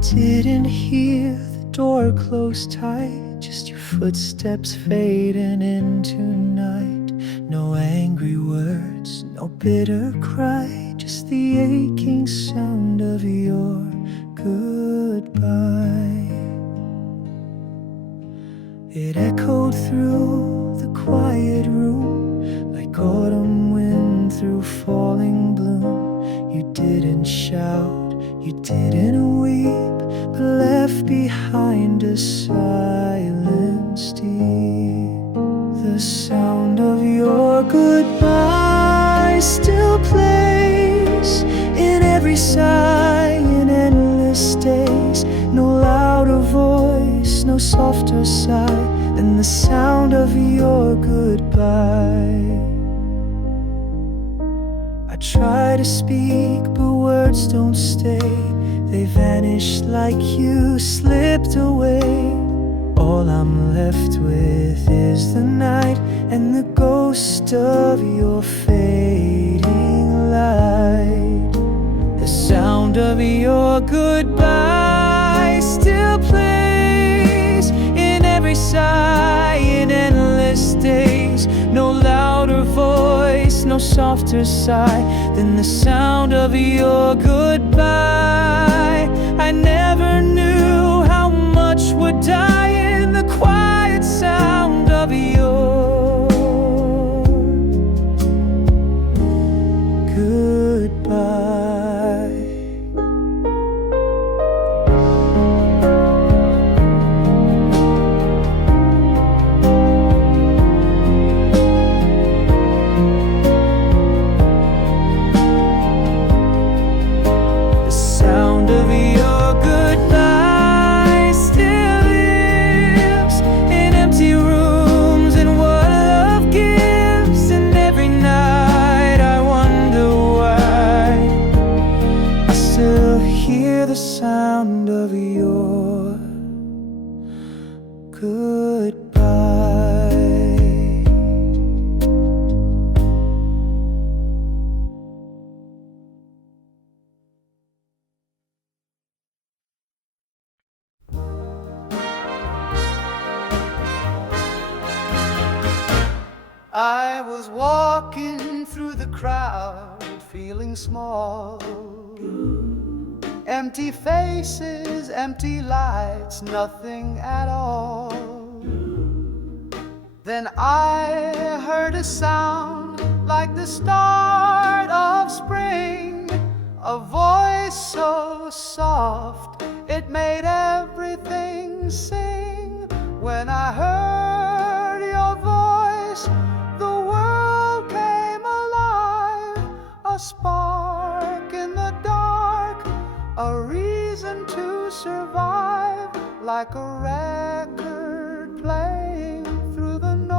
Didn't hear the door close tight, just your footsteps fading into night. No angry words, no bitter cry, just the aching sound of your goodbye. It echoed through the quiet room like autumn wind through falling bloom. You didn't shout, you didn't weep, but left behind a silence deep. The sound of your goodbye still plays in every sigh, in endless days. No louder voice, no softer sigh than the sound of your goodbye. I try to speak, but words don't stay. They vanish like you slipped away. All I'm left with is the night and the ghost of your fading light. The sound of your goodbye still plays in every sigh, in endless days. No louder voice, no softer sigh than the sound of your goodbye. I never knew how much would die in the quiet sound of your goodbye. The sound of your goodbye. I was walking through the crowd, feeling small. Empty faces, empty lights, nothing at all. Then I heard a sound like the start of spring, a voice so soft it made everything sing. When I heard your voice, the world came alive, a spark in the dark, a reason to survive, like a record playing through the noise.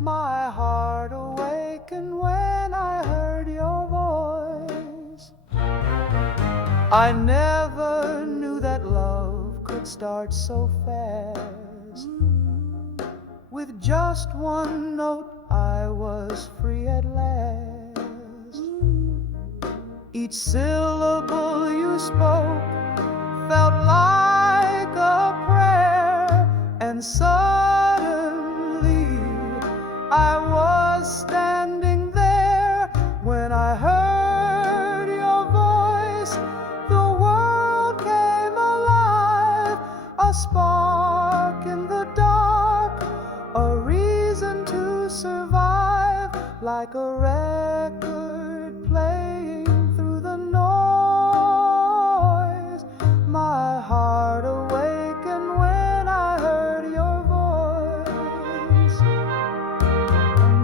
My heart awakened when I heard your voice. I never knew that love could start so fast. With just one note I was free at last. Each syllable you spoke felt like a prayer, and suddenly I was standing there. When I heard your voice, the world came alive, a spark in the dark, a reason to survive, like a record playing through the noise. My heart awakened when I heard your voice.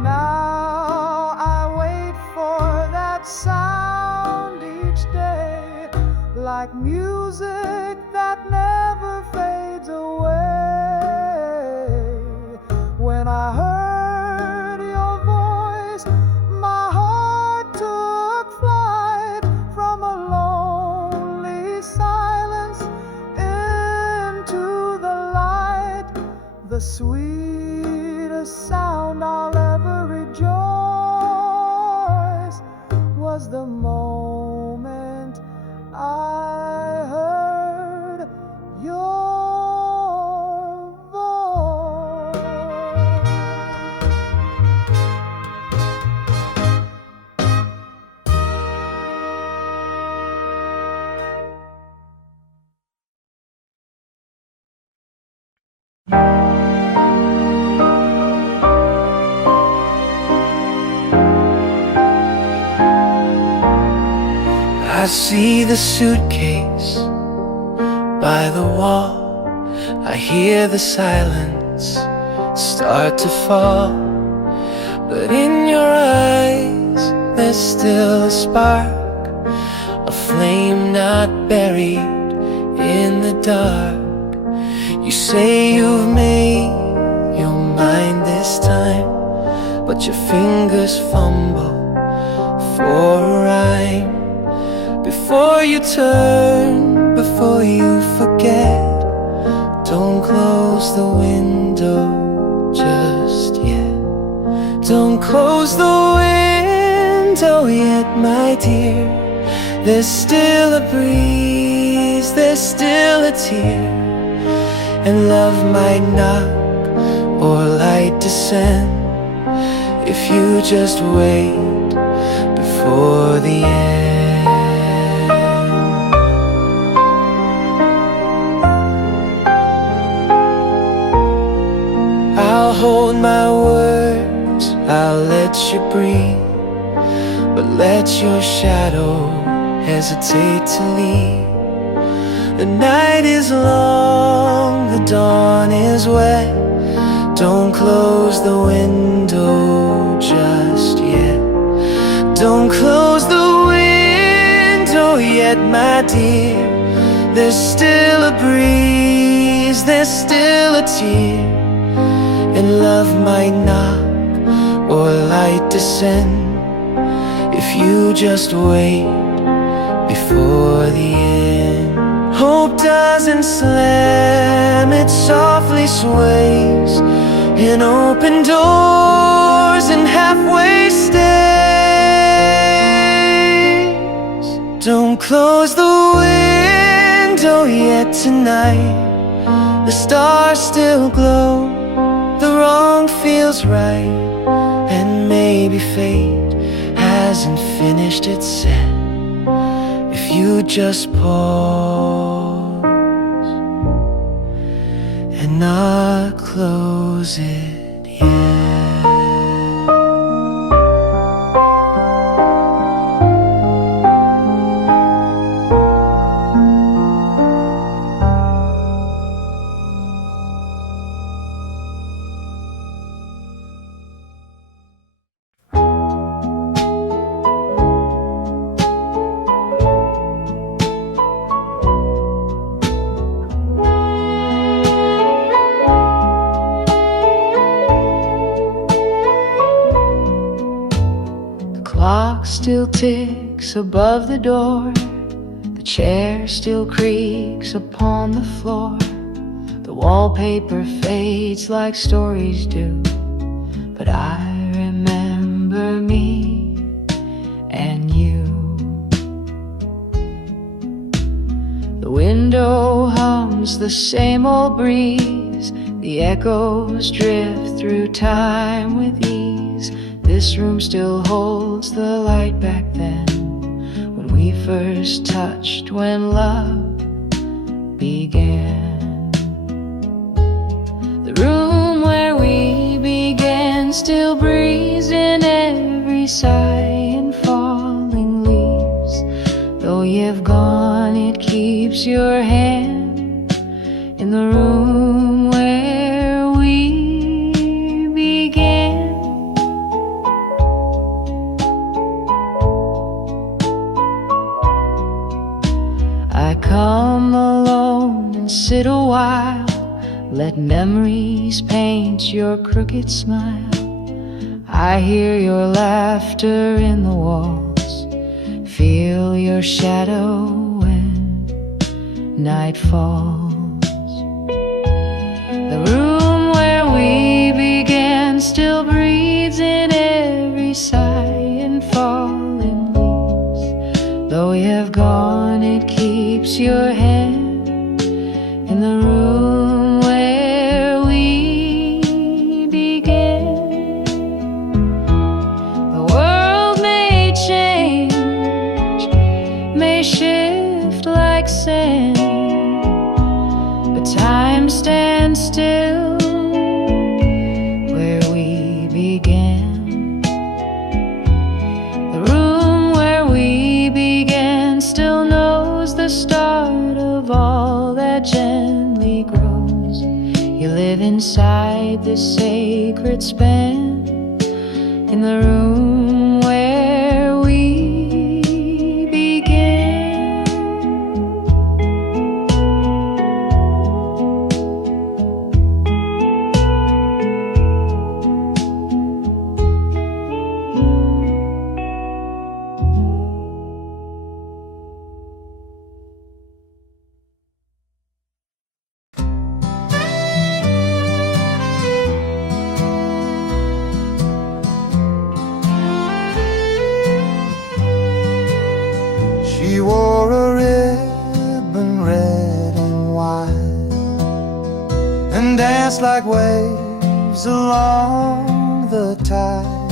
Now I wait for that sound each day, like music that never fades away. When I heard your voice, my heart took flight from a lonely silence into the light. The sweetest sound I'll ever rejoice was the moment I heard your voice. I see the suitcase by the wall. I hear the silence start to fall. But in your eyes there's still a spark, a flame not buried in the dark. You say you've made your mind this time, but your fingers fumble for a rhyme. Before you turn, before you forget, don't close the window just yet. Don't close the window yet, my dear. There's still a breeze, there's still a tear, and love might knock or light descend if you just wait before the end. I'll hold my words, I'll let you breathe, but let your shadow hesitate to leave. The night is long, the dawn is wet. Don't close the window just yet. Don't close the window yet, my dear. There's still a breeze, there's still a tear, and love might knock or light descend if you just wait before the end. Hope doesn't slam, it softly sways in open doors and halfway stays. Don't close the window yet tonight. The stars still glow, the wrong feels right, and maybe fate hasn't finished its set if you just pause and not close it yet. Clock still ticks above the door, the chair still creaks upon the floor, the wallpaper fades like stories do, but I remember me and you. The window hums the same old breeze, the echoes drift through time with ease. This room still holds the light back then, when we first touched, when love began. The room where we began still breathes in every sigh and falling leaves. Though you've gone, it keeps your hand in the room where we began. I come alone and sit a while, let memories paint your crooked smile. I hear your laughter in the walls, feel your shadow when night falls. The room where we began still breathes in every sigh and falling leaves. Though you've gone, and it keeps your hand in the room where we began. The world may change, may shift like sand, but time stands still where we began. The room where we began still knows the start of all that gently grows. You live inside this sacred span in the room where we began. She wore a ribbon red and white and danced like waves along the tide.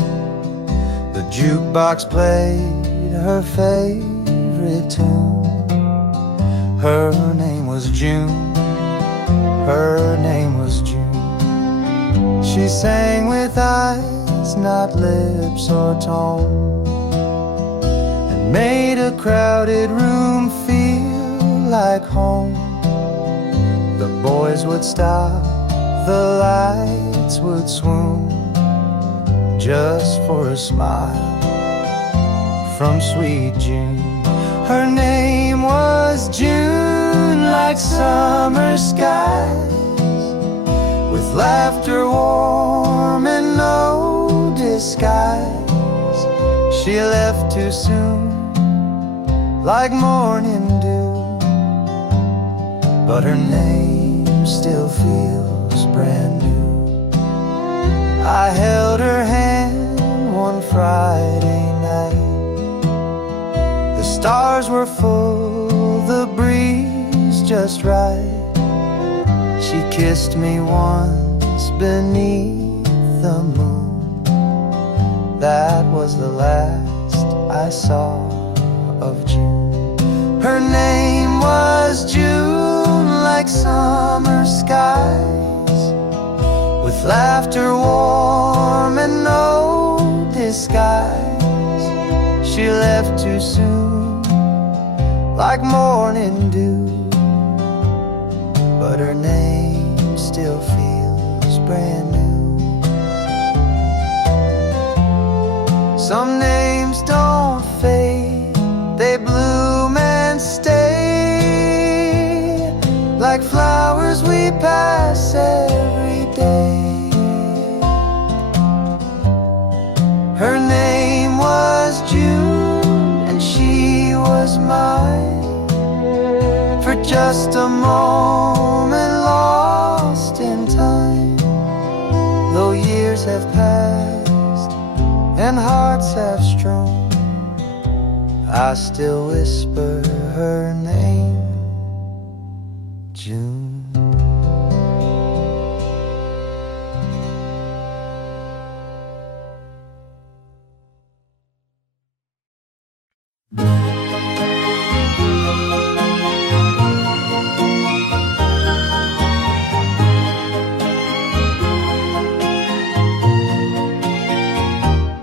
The jukebox played her favorite tune. Her name was June. Her name was June. She sang with eyes, not lips or tone, made a crowded room feel like home. The boys would stop, the lights would swoon, just for a smile from sweet June. Her name was June, like summer skies, with laughter warm and no disguise. She left too soon, like morning dew, but her name still feels brand new. I held her hand one Friday night. The stars were full, the breeze just right. She kissed me once beneath the moon. That was the last I saw of June. Her name was June, like summer skies, with laughter warm and no disguise. She left too soon, like morning dew, but her name still feels brand new. Some names don't fade, they bloom and stay, like flowers we pass every day. Her name was June, and she was mine, for just a moment lost in time. Though years have passed and hearts have strung, I still whisper her name, June.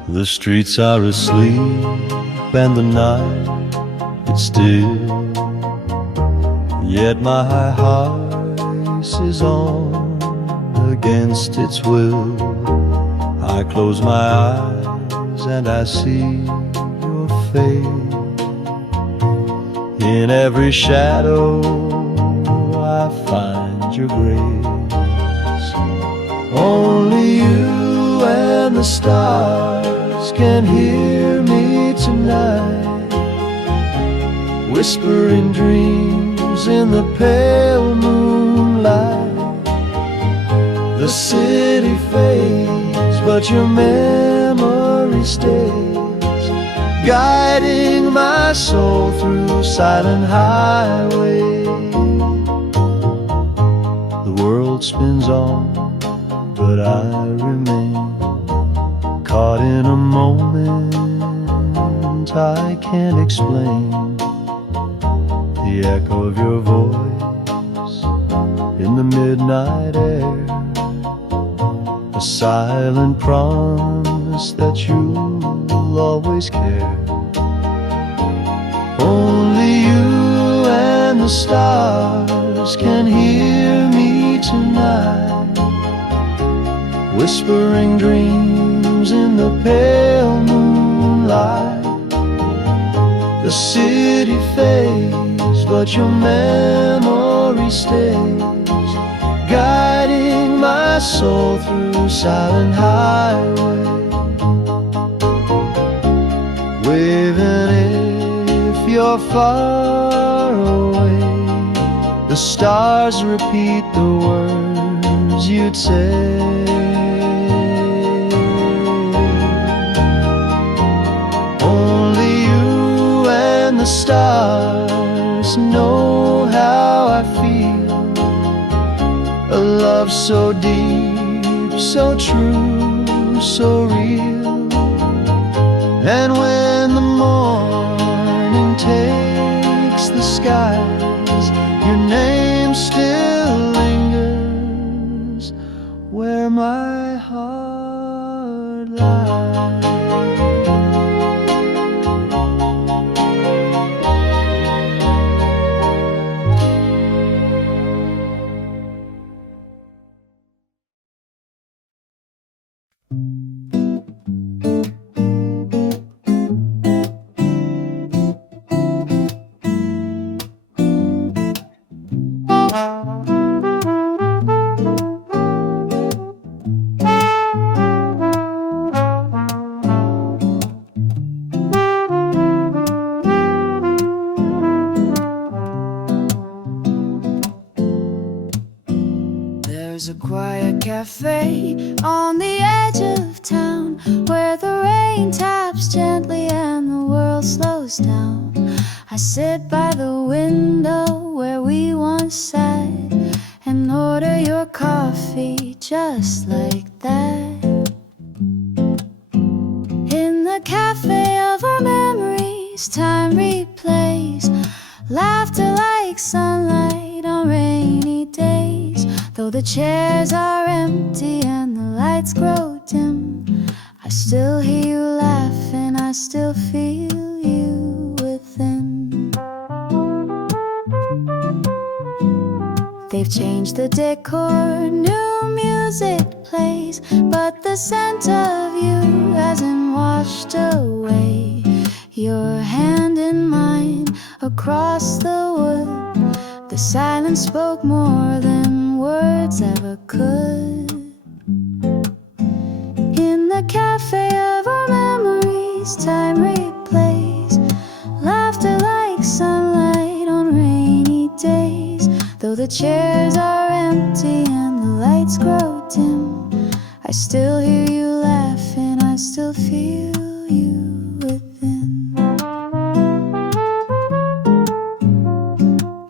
The streets are asleep and the night is still, yet my heart is on against its will. I close my eyes and I see your face. In every shadow I find your grace. Only you and the stars can hear me tonight, whispering dreams in the pale moonlight. The city fades, but your memory stays, guiding my soul through silent highway. The world spins on, but I remain caught in a moment I can't explain. The echo of your voice in the midnight air, a silent promise that you'll always care. Only you and the stars can hear me tonight, whispering dreams in the pale moonlight. The city fades, but your memory stays, guiding my soul through silent highway. Waving if you're far away, the stars repeat the words you'd say. Only you and the stars know how I feel, a love so deep, so true, so real. And when the morning takes the skies, your name still lingers where my heart lies. There's a quiet cafe on the edge of town, where the rain taps gently and the world slows down. I sit by the window where we once sat and order your coffee just like that. In the cafe of our memories, time replays laughter like sunlight on rainy days. Though the chairs are empty and the lights grow dim, I still hear you laugh and I still feel you within. They've changed the decor, new music plays, but the scent of you hasn't washed away. Your hand in mine across the wood, the silence spoke more than words ever could. In the cafe of our memories, time replays laughter like sunlight on rainy days. Though the chairs are empty and the lights grow dim, I still hear you laugh and I still feel you within.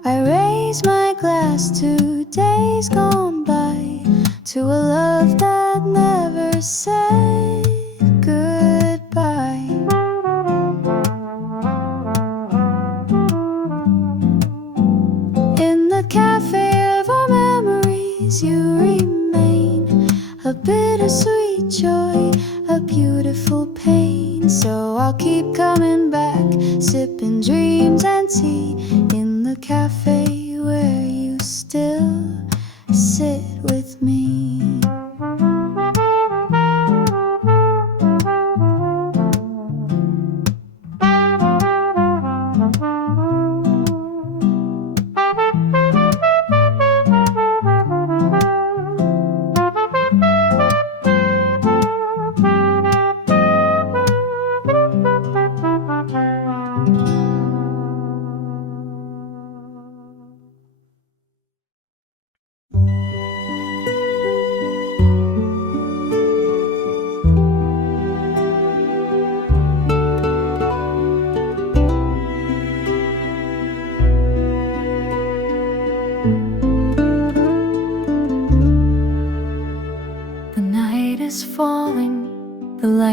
I raise my glass to days gone by, to a love that never said goodbye. In the cafe of our memories, you remain a bittersweet joy, a beautiful pain. So I'll keep coming back, sipping dreams and tea in the cafe where you still sit with me.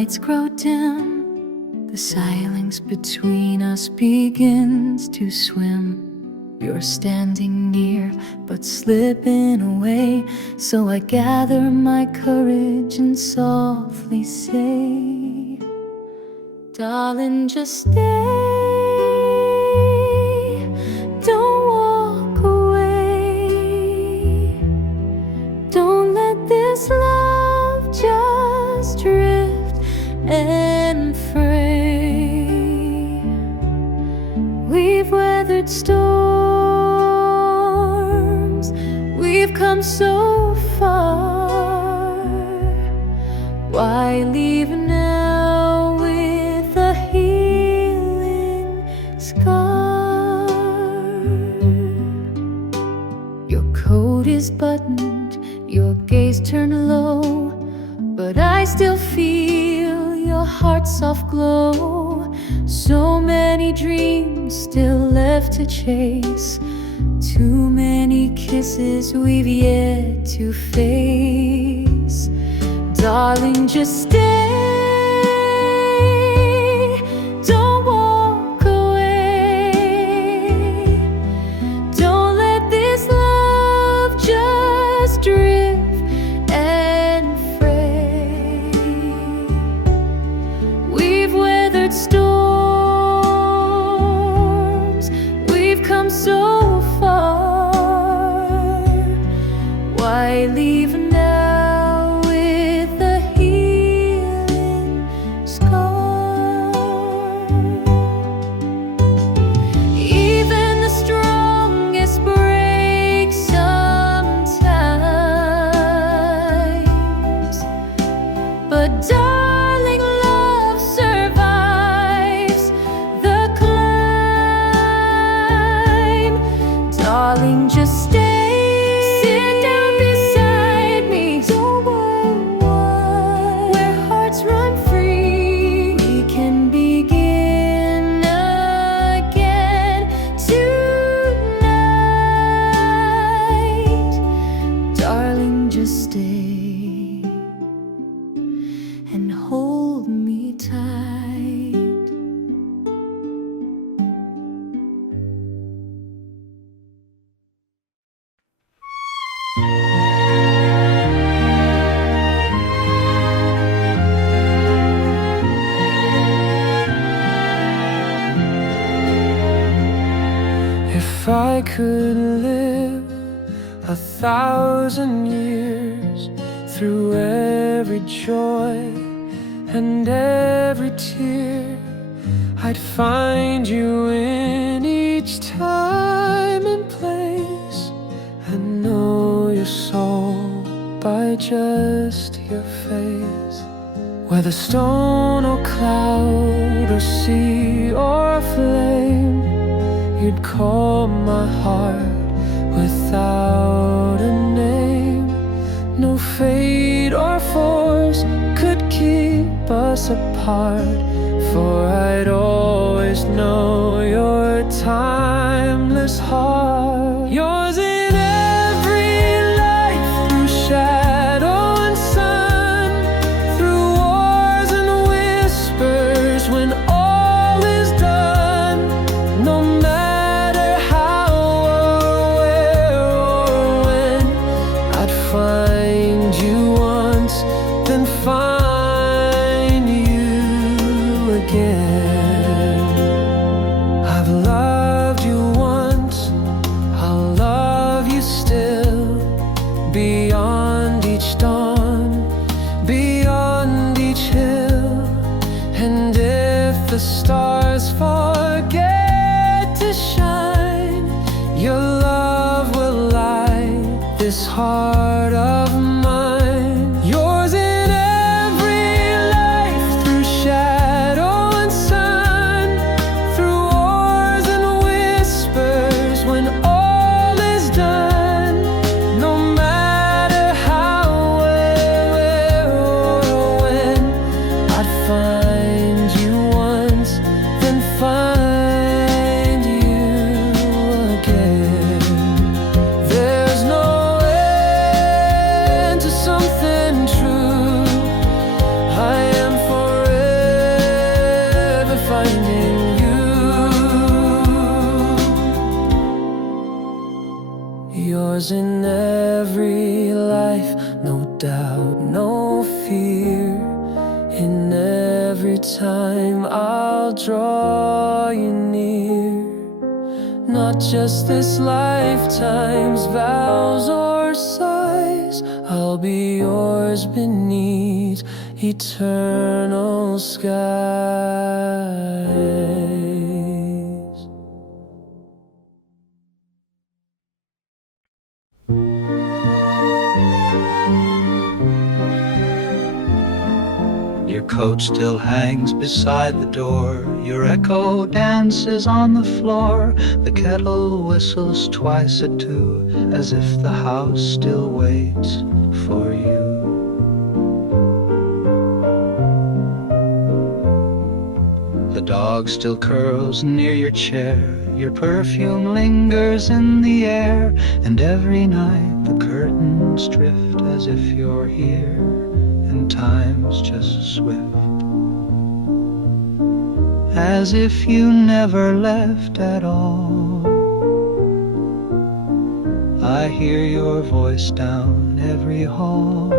lights grow dim, the silence between us begins to swim. You're standing near, but slipping away. So I gather my courage and softly say, darling, just stay. Don't walk away. Don't let this love just drift and fray. We've weathered storms, we've come so far. Why leave now with a healing scar? Your coat is buttoned, your gaze turned low, but I still feel your heart's soft glow. So many dreams still left to chase, too many kisses we've yet to face. Darling, just stay. Don't walk away. Don't let this love just drift and fray. We've weathered storms, we've come so far. Why leave now with a healing scar? Even the strongest break sometimes, but darling, love survives the climb. Darling, just stay. Sit down beside me. Don't worry, where hearts run free. We can begin again tonight. Darling, just stay and hold me tight. If I could live 1,000 years through every joy and every tear, I'd find you in each time and place, and know your soul by just your face. Whether stone or cloud or sea or flame, you'd call my heart without a name. No fate or force could keep us apart, for I'd always know your timeless heart. Yours in every life, through shadow and sun, through wars and whispers, when all is done. No matter how or where or when, I'd find you once, then find you again. I've loved you once, I'll love you still, beyond each dawn, beyond each hill. And if the stars forget to shine, your love will light this heart of mine. Yours in every life, through shadow and sun, through wars and whispers, when all is done. No matter how, where or when, I'd find you once, then find you again. There's no yours in every life, no doubt, no fear. In every time I'll draw you near. Not just this lifetime's vows or sighs, I'll be yours beneath eternal skies. Your coat still hangs beside the door. Your echo dances on the floor. The kettle whistles twice at 2, as if the house still waits for you. The dog still curls near your chair. Your perfume lingers in the air. And every night the curtains drift as if you're here, and time's just swift. As if you never left at all. I hear your voice down every hall.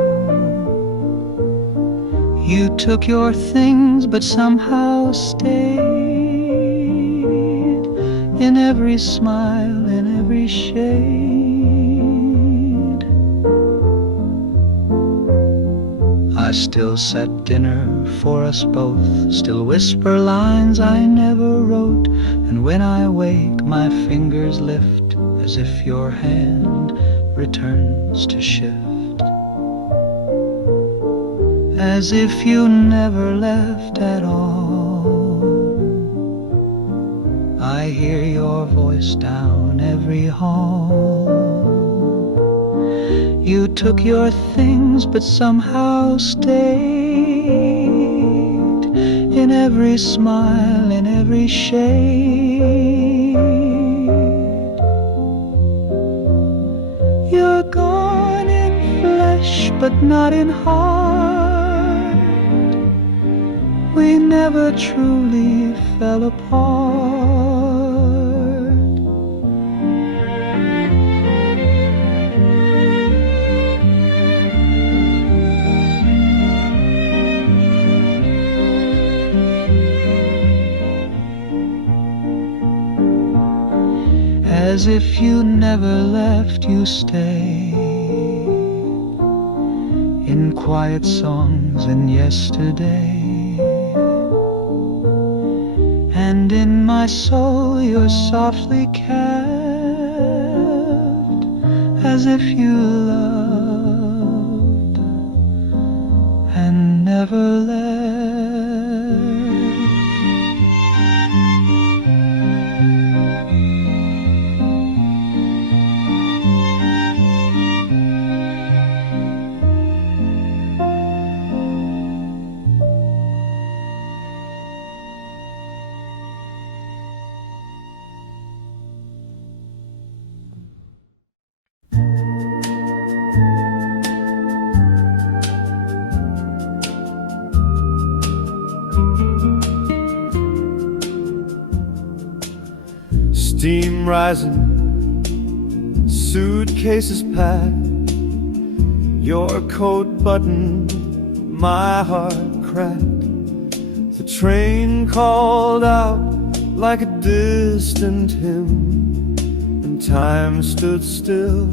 You took your things but somehow stayed. In every smile, in every shade. I still set dinner for us both, still whisper lines I never wrote. And when I wake, my fingers lift, as if your hand returns to shift. As if you never left at all. I hear your voice down every hall. You took your things but somehow stayed. In every smile, in every shade. You're gone in flesh but not in heart. We never truly fell apart. As if you never left, you stayed. In quiet songs and yesterday. And in my soul you're softly kept, as if you loved and never left. Steam rising, suitcases packed, your coat buttoned, my heart cracked. The train called out like a distant hymn, and time stood still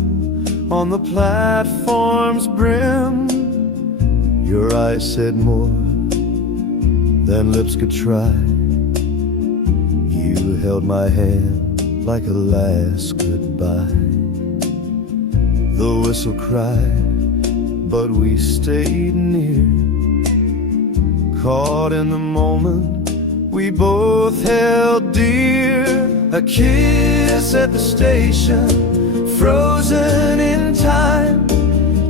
on the platform's brim. Your eyes said more than lips could try. You held my hand like a last goodbye. The whistle cried, but we stayed near. Caught in the moment we both held dear. A kiss at the station, frozen in time.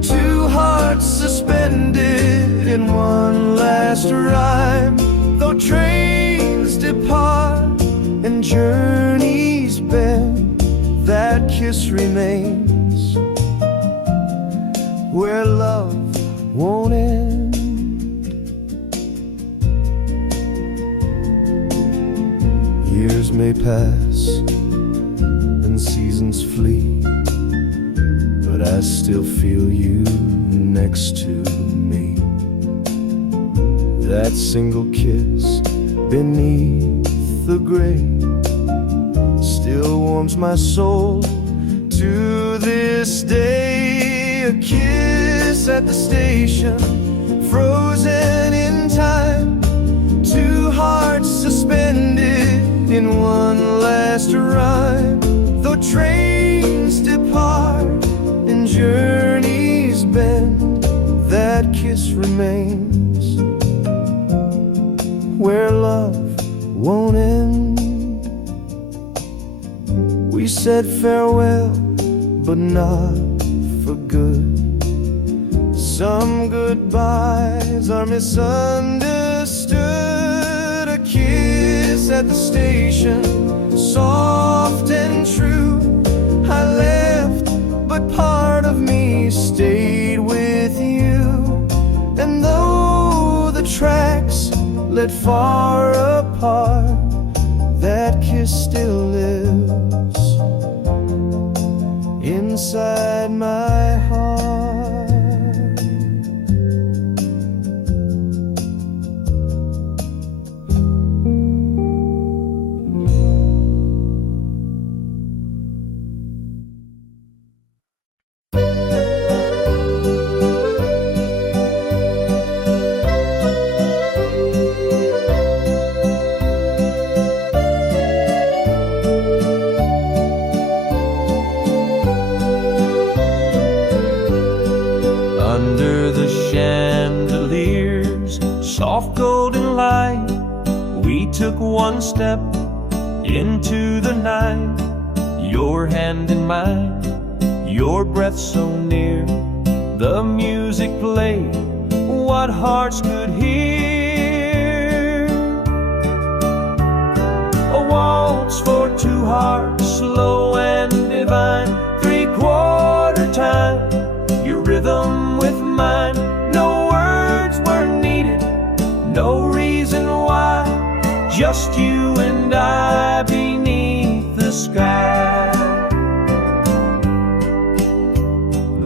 Two hearts suspended in one last rhyme. Though trains depart and journeys bend, that kiss remains where love won't end. Years may pass and seasons flee, but I still feel you next to me. That single kiss beneath the gray still warms my soul to this day. A kiss at the station, frozen in time, two hearts suspended in one last rhyme. Though trains depart and journeys bend, that kiss remains where love won't end. We said farewell, but not for good. Some goodbyes are misunderstood. A kiss at the station, soft and true. I left, but part of me stayed with you. And though the tracks led far apart, that kiss still lives inside my heart. Under the chandeliers, soft golden light, we took one step into the night. Your hand in mine, your breath so near. The music played what hearts could hear. A waltz for two hearts, slow and divine, three-quarter time. Your rhythm with mine, no words were needed, no reason why. Just you and I beneath the sky.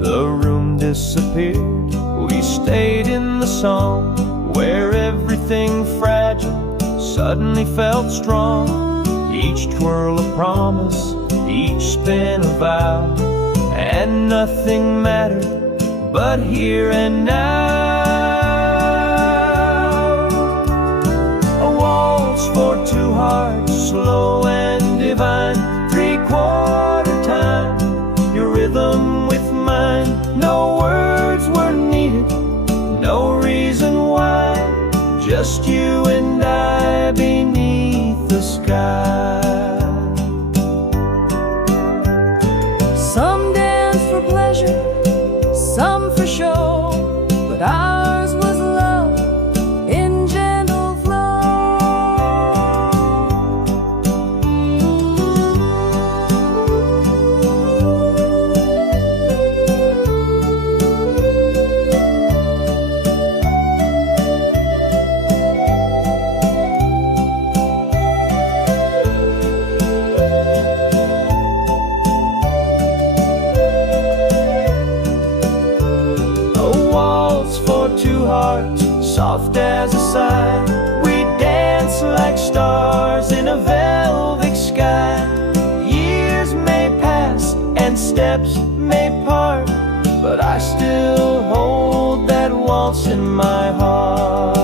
The room disappeared, we stayed in the song, where everything fragile suddenly felt strong. Each twirl a promise, each spin a vow, and nothing mattered but here and now. A waltz for two hearts, slow and divine, three-quarter time. Your rhythm with mine, no words were needed, no reason why. Just you and I beneath the sky. Some dance for pleasure, some for show, but ours was love in gentle flow. Soft as a sigh, we dance like stars in a velvet sky. Years may pass and steps may part, but I still hold that waltz in my heart.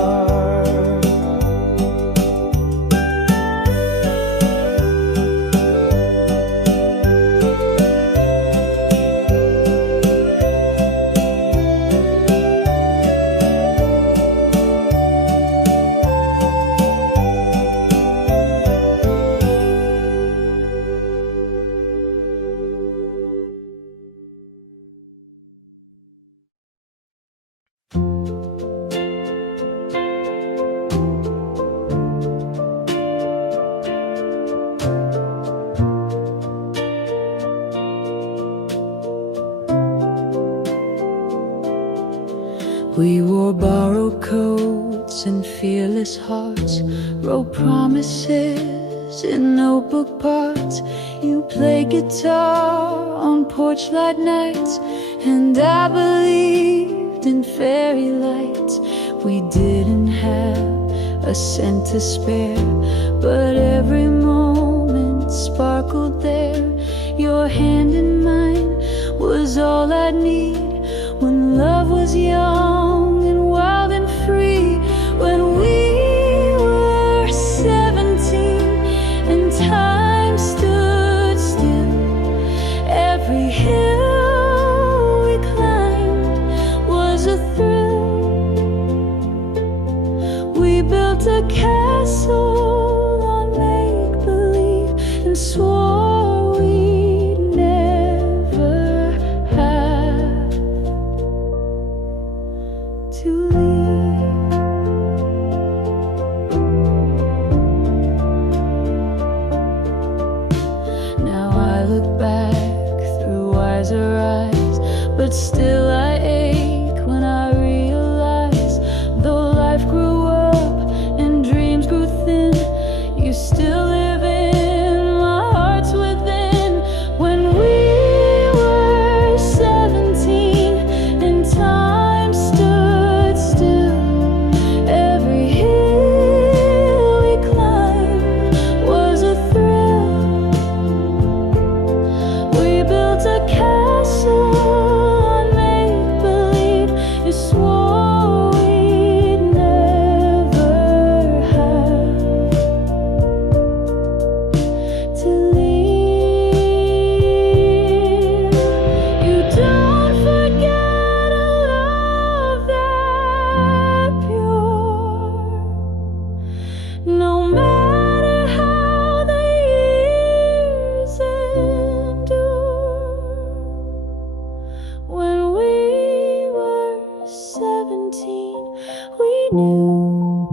We wore borrowed coats and fearless hearts, wrote promises in notebook parts. You play guitar on porch light nights, and I believed in fairy lights. We didn't have a cent to spare, but every moment sparkled there. Your hand in mine was all I'd need when love was young and wild and free. When we were 17 and time stood still, every hill we climbed was a thrill. We built a castle on make-believe and swore we'd never have to leave. Now I look back through wiser eyes, but still I ache when I realize, though life grew up and dreams grew thin, you still live in my heart's within. When we were 17 and time stood still, every hill we climbed was a thrill. We built a castle on make-believe. You swore we'd never have to leave. You don't forget a love that pure, no matter how the years endure. When we were 17, we knew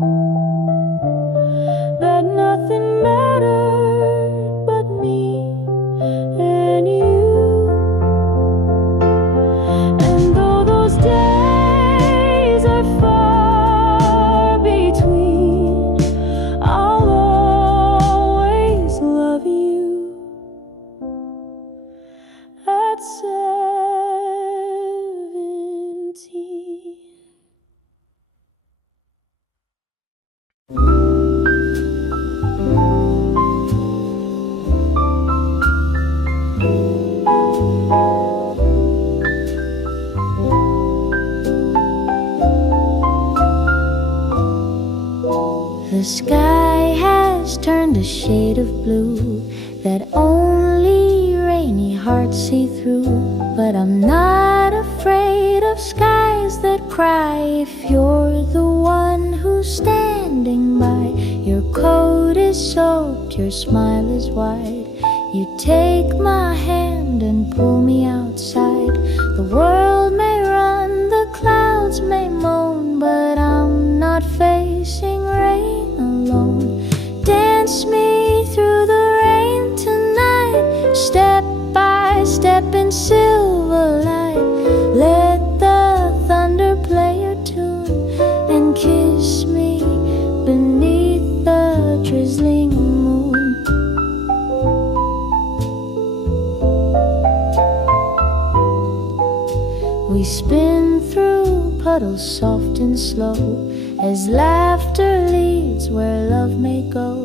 that nothing mattered but me and you. And though those days are far between, I'll always love you at 17. The sky has turned a shade of blue that only rainy hearts see through. But I'm not afraid of skies that cry if you're the one who's standing by. Your coat is soaked, your smile is wide. You take my hand and pull me outside. The world may run, the clouds may moan, but I'm not facing rain alone. Dance me through the rain tonight, step by step in silver light. Let the thunder play your tune and kiss me beneath the drizzling moon. We spin through puddles soft and slow as laughter leads where love may go.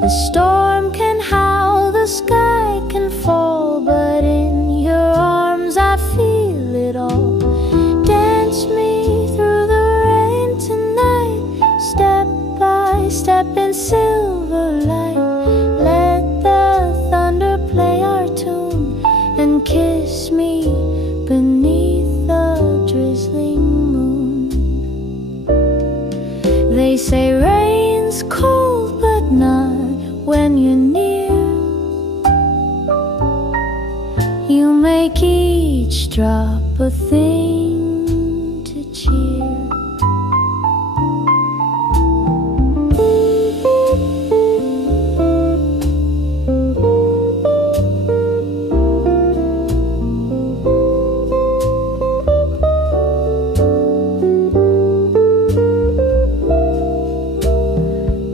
The storm can howl, the sky can fall, but in your arms I feel it all. Dance me through the rain tonight, step by step in silver light. Let the thunder play our tune and kiss me beneath the drizzling moon. They say rain's cold, but not when you're near. You make each drop a thing to cheer.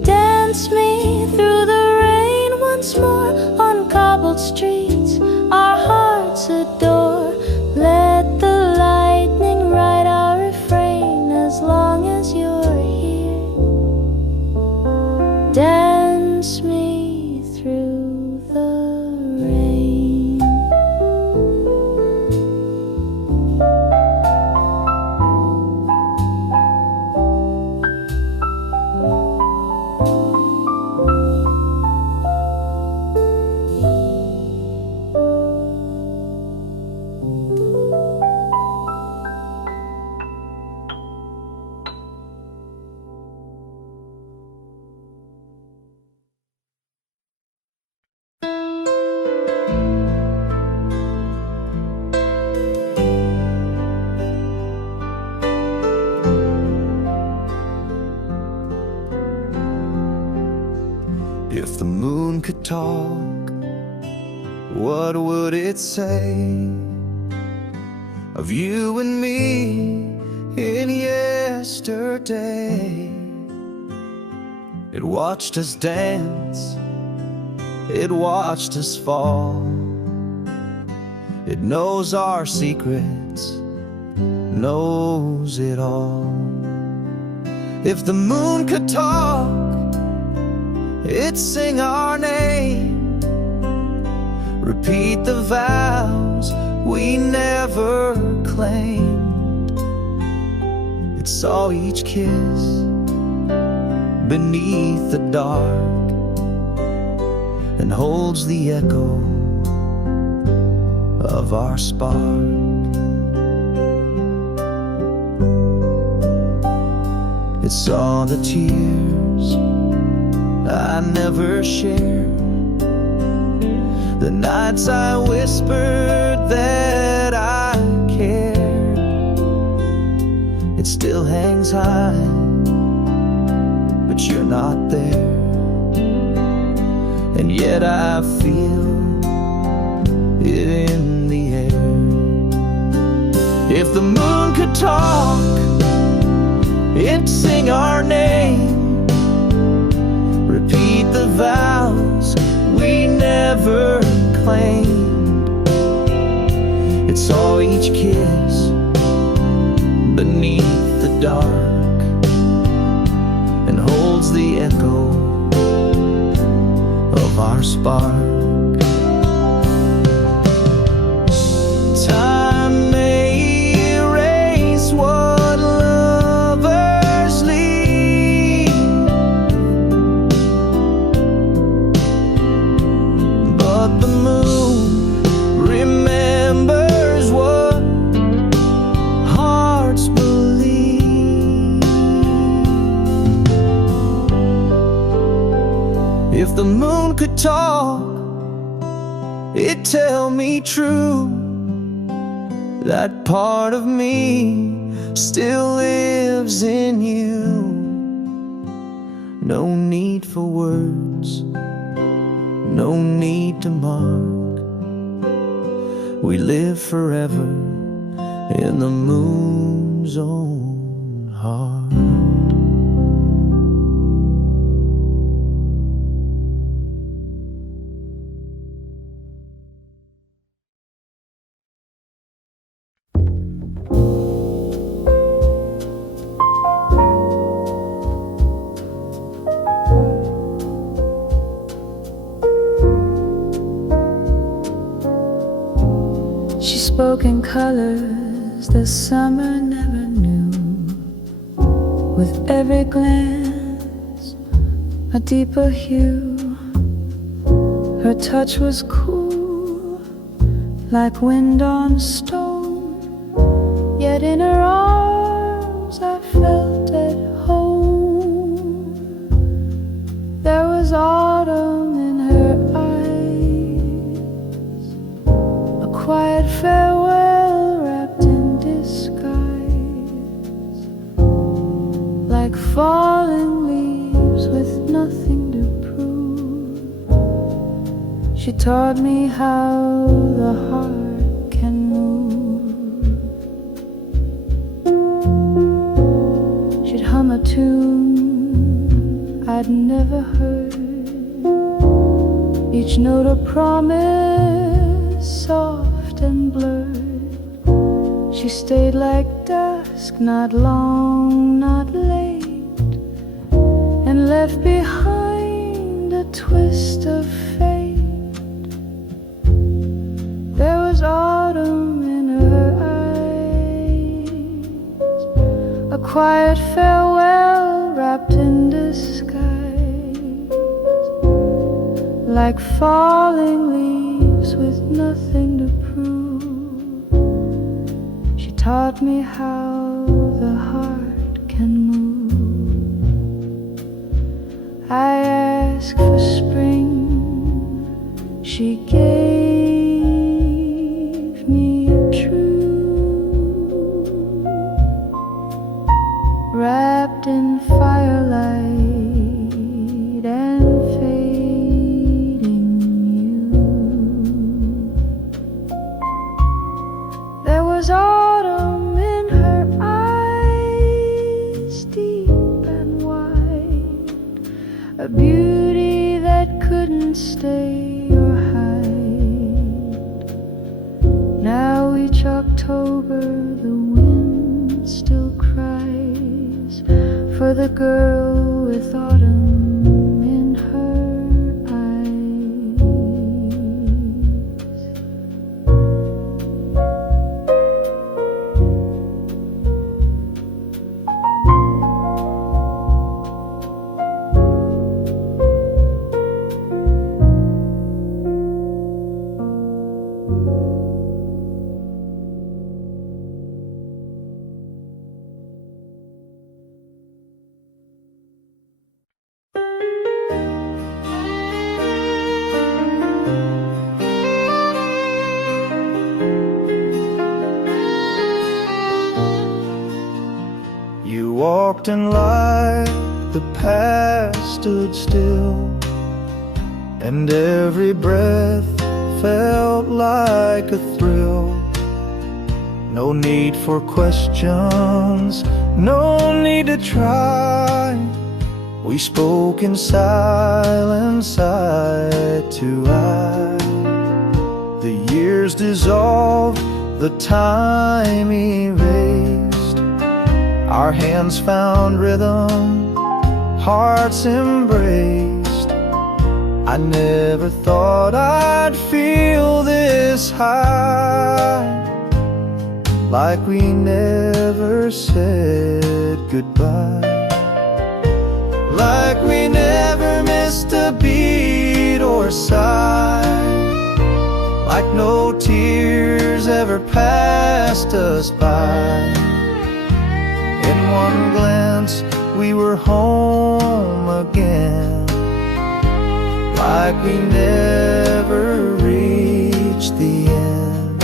Dance me through the rain on cobbled streets our hearts adore. Let the lightning write our refrain as long as you're here. Dance me through the rain. If the moon could talk, what would it say of you and me in yesterday? It watched us dance, it watched us fall. It knows our secrets, knows it all. If the moon could talk, it'd sing our name, repeat the vows we never claimed. It saw each kiss beneath the dark and holds the echo of our spark. It saw the tears I never shared, the nights I whispered that I cared. It still hangs high, but you're not there. And yet I feel it in the air. If the moon could talk, it'd sing our name, repeat the vows we never claimed. It saw each kiss beneath the dark and holds the echo of our spark. Time may erase what lovers leave, but the moon remembers what hearts believe. If the moon could talk, it'd tell me true. That part of me still lives in you. No need for words, no need to mark. We live forever in the moon's own heart. She spoke in colors the summer never knew. With every glance, a deeper hue. Her touch was cool, like wind on stone. Yet in her arms I felt at home. There was autumn in her eyes, a quiet farewell wrapped in disguise, like falling leaves with nothing to prove. She taught me how the heart can move. She'd hum a tune I'd never heard each note a promise, soft and blurred. She stayed like dusk, not long, not late, and left behind a twist of fate. There was autumn in her eyes, a quiet farewell wrapped in disguise, like falling leaves with nothing to prove. She taught me how the heart can move. I asked for spring, she gave me a truth, wrapped in firelight and fading youth. There was autumn in her eyes, deep and wide, a beauty that couldn't stay or hide. Now each October the wind still cries for the girl with autumn in her eyes. You walked in light, the past stood still, and every breath felt like a thrill. No need for questions, no need to try. We spoke in silence, eye to eye. The years dissolved, the time erased. Our hands found rhythm, hearts embraced. I never thought I'd feel this high, like we never said goodbye, like we never missed a beat or sigh, like no tears ever passed us by. In one glance we were home again, like we never reached the end.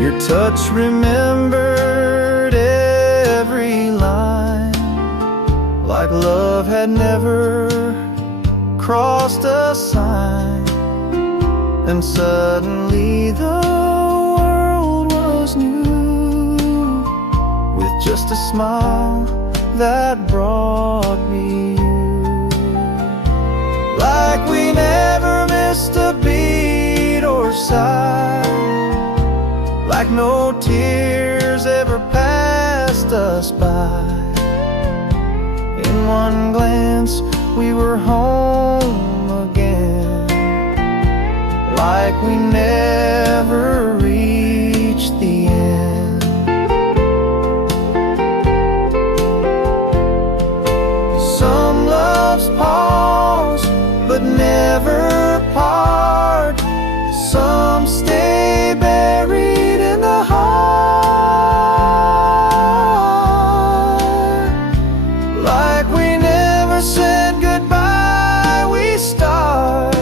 Your touch remembered every line, like love had never crossed a sign. And suddenly the world was new, with just a smile that brought me you. Like we never missed a beat or sigh, like no tears ever passed us by. In one glance we were home again, like we never reached the end. Some loves pause but never part, some stay buried in the heart. Like we never said goodbye, we start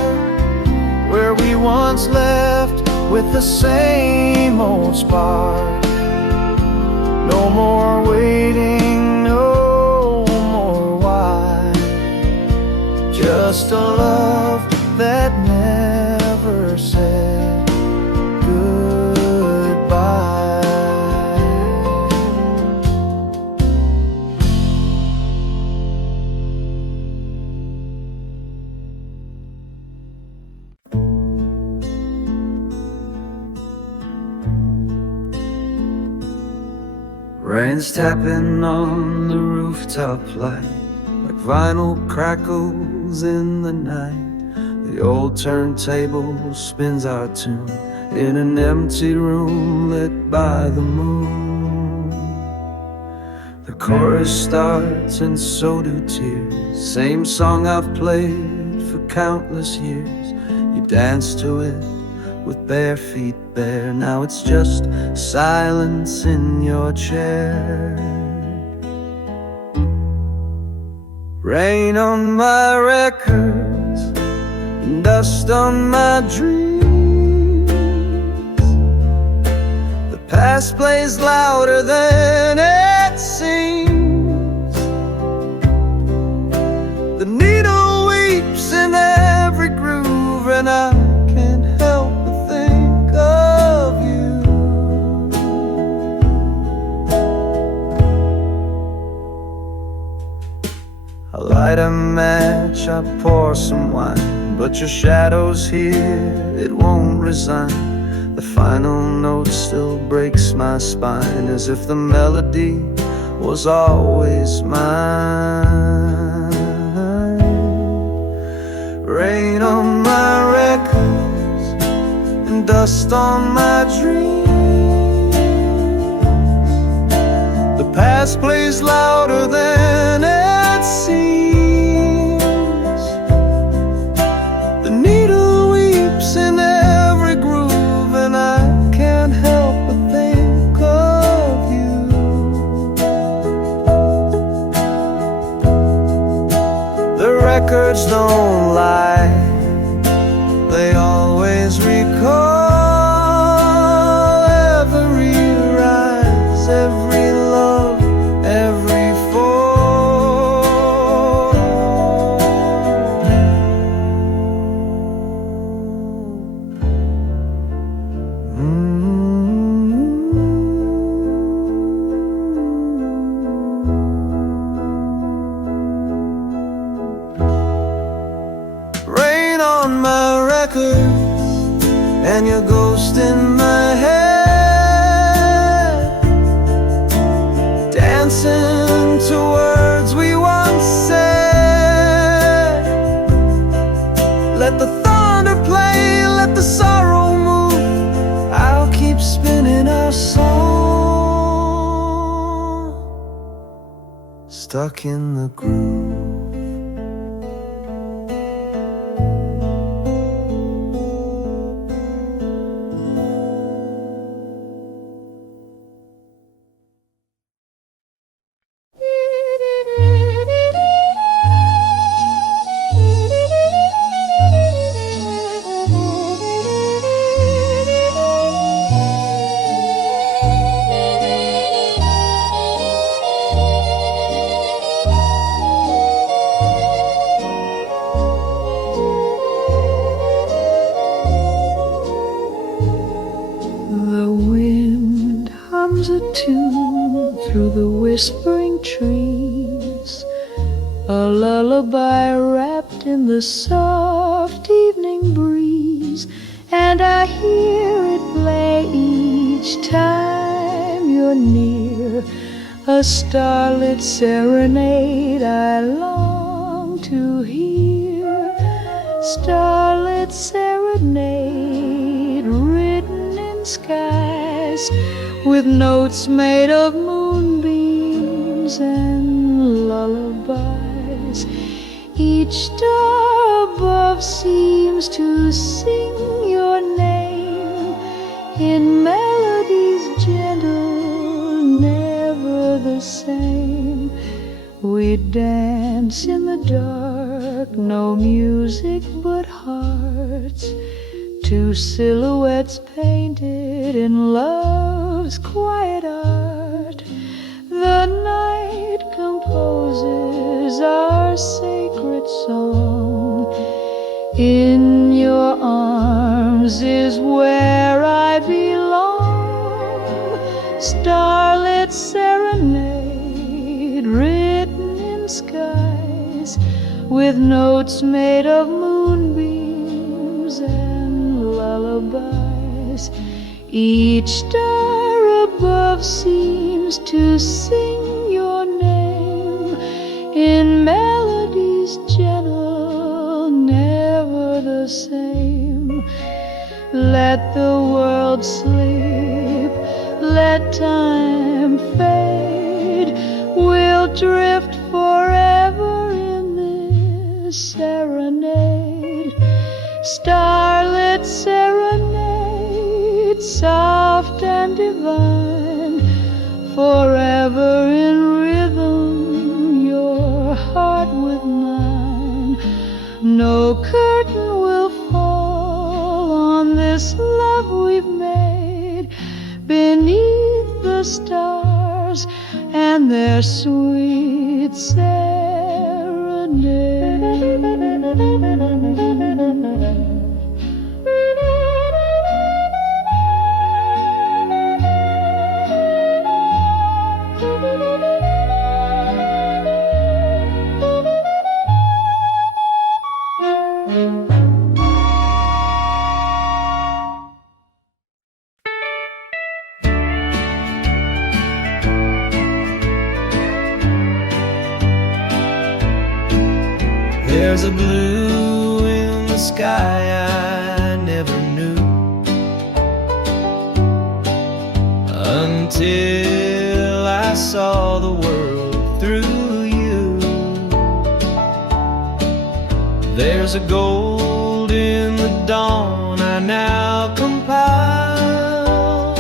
where we once left, with the same old spark. No more waiting, no more why, just a love that never said goodbye. Rain's tapping on the rooftop light, like vinyl crackles in the night. The old turntable spins our tune in an empty room lit by the moon. The chorus starts and so do tears, same song I've played for countless years. You dance to it with bare feet bare, now it's just silence in your chair. Rain on my records and dust on my dreams. The past plays louder than it seems. The needle weeps in every groove, and I can't help but think of you. I light a match, I pour some wine, but your shadow's here, it won't resign. The final note still breaks my spine, as if the melody was always mine. Rain on my records and dust on my dreams. The past plays louder than it seems. The needle weeps in every groove, and I can't help but think of you. The records don't lie, they always recall every rise, every love, every fall. Rain on my records and your ghost in my head, dancing to words we once said. Let the thunder play, let the sorrow move, I'll keep spinning our song, stuck in the groove. The wind hums a tune through the whispering trees, a lullaby wrapped in the soft evening breeze, and I hear it play each time you're near, a starlit serenade I long to hear, starlit serenade written in skies with notes made of moonbeams and lullabies. Each star above seems to sing your name in melodies gentle, never the same. We dance in the dark, no music but hearts, two silhouettes painted in love's quiet art. The night composes our sacred song. In your arms is where I belong. Starlit serenade written in skies with notes made of moonbeams and lullabies. Each star above seems seems to sing your name in melodies gentle, never the same. Let the world sleep, let time fade. We'll drift forever in this serenade. Starlit serenade, soft and divine, forever in rhythm, your heart with mine. No curtain will fall on this love we've made beneath the stars and their sweet serenade. There's a blue in the sky I never knew until I saw the world through you. There's a gold in the dawn I now compile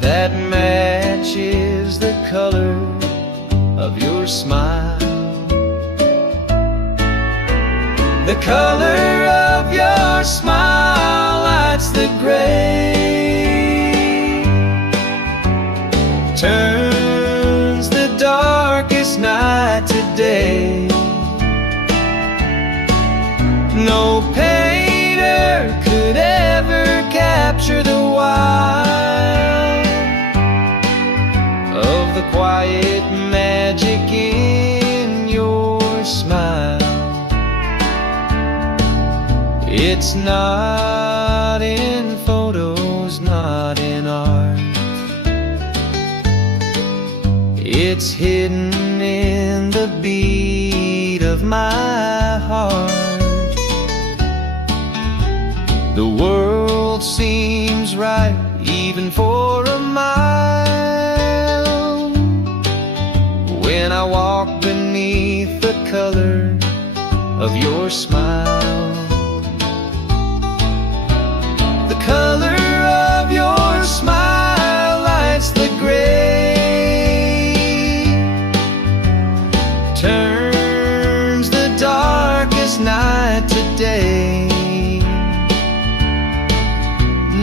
that matches the color of your smile. The color of your smile lights the gray, turns the darkest night to day. No painter could ever capture the wild of the quiet magic in your smile. It's not in photos, not in art. It's hidden in the beat of my heart. The world seems right even for a mile when I walk beneath the color of your smile. The color of your smile lights the gray, turns the darkest night to day.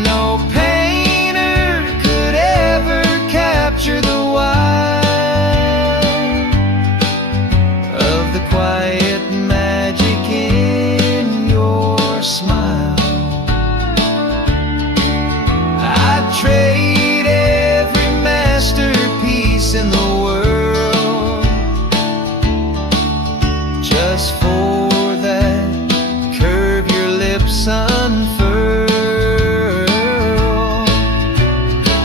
No painter could ever capture the wild of the quiet magic in your smile. Trade every masterpiece in the world just for that curve your lips unfurl.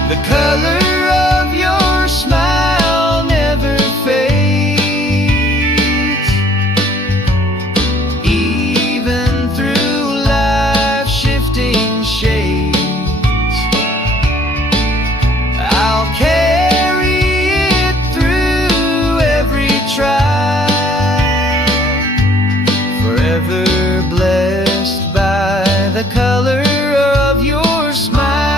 The color of your smile never fades, even through life's shifting shades. I'll carry it through every trial, forever blessed by the color of your smile.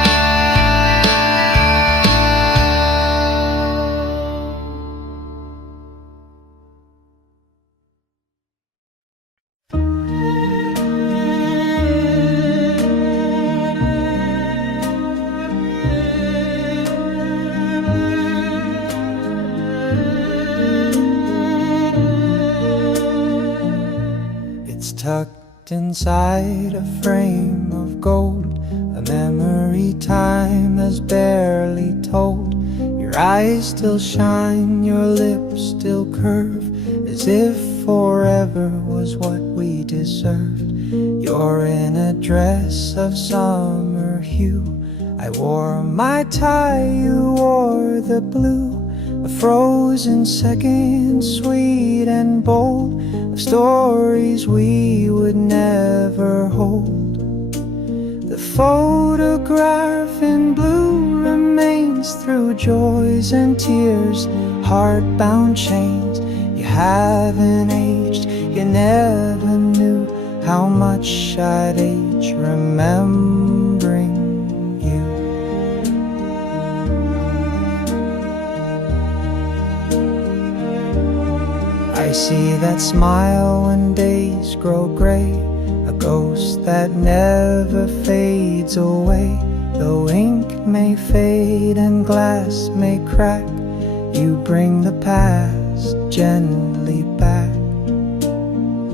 Tucked inside a frame of gold, a memory time has barely told. Your eyes still shine, your lips still curve, as if forever was what we deserved. You're in a dress of summer hue, I wore my tie, you wore the blue. A frozen second, sweet and bold, of stories we would never hold. The photograph in blue remains through joys and tears, heart-bound chains. You haven't aged, you never knew how much I'd age remembering you. I see that smile when days grow gray, a ghost that never fades away. Though ink may fade and glass may crack, you bring the past gently back.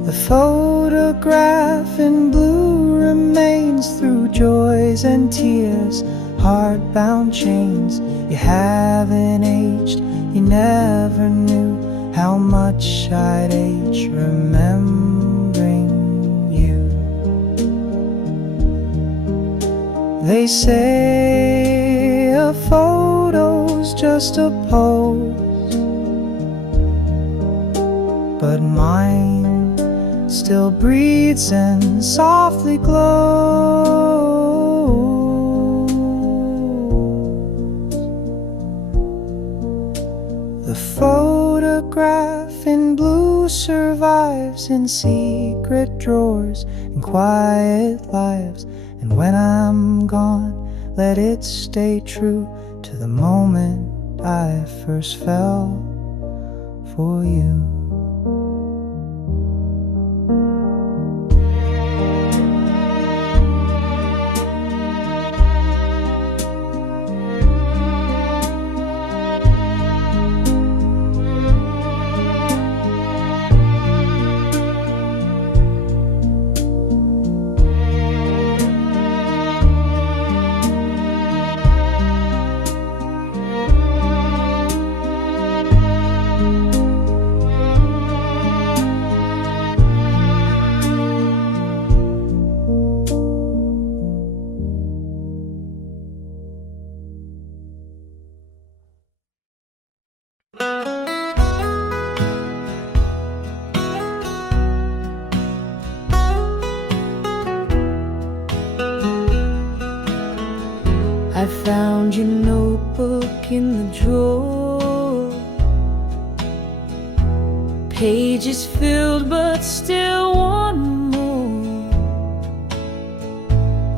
The photograph in blue remains through joys and tears, heart-bound chains. You haven't aged, you never knew how much I'd age remembering you. They say a photo's just a pose, but mine still breathes and softly glows. The photograph in blue survives in secret drawers and quiet lives. And when I'm gone, let it stay true to the moment I first fell for you. I found your notebook in the drawer, pages filled but still one more.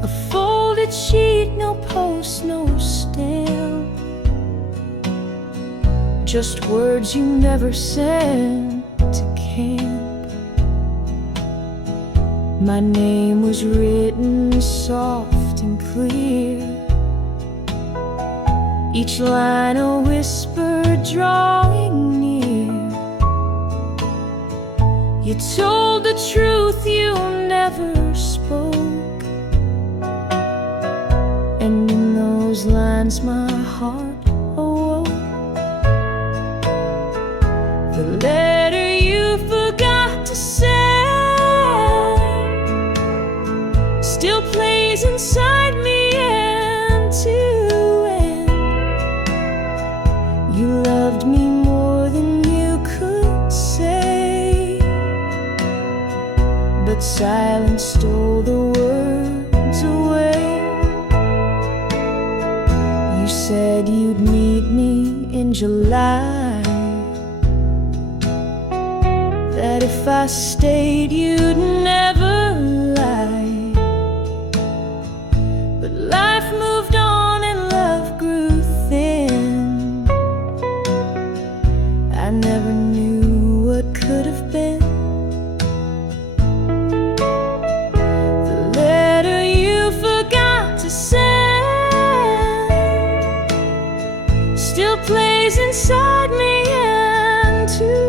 A folded sheet, no post, no stamp, just words you never sent to camp. My name was written soft and clear, each line a whisper drawing near. You told the truth you never spoke, and in those lines my heart awoke. The letter you forgot to send still plays inside me end to end. You loved me more than you could say, but silence stole the words away. You said you'd meet me in July, that if I stayed you'd never lie. But life moved on and love grew thin. I never knew what could have been. The letter you forgot to send still plays inside me and to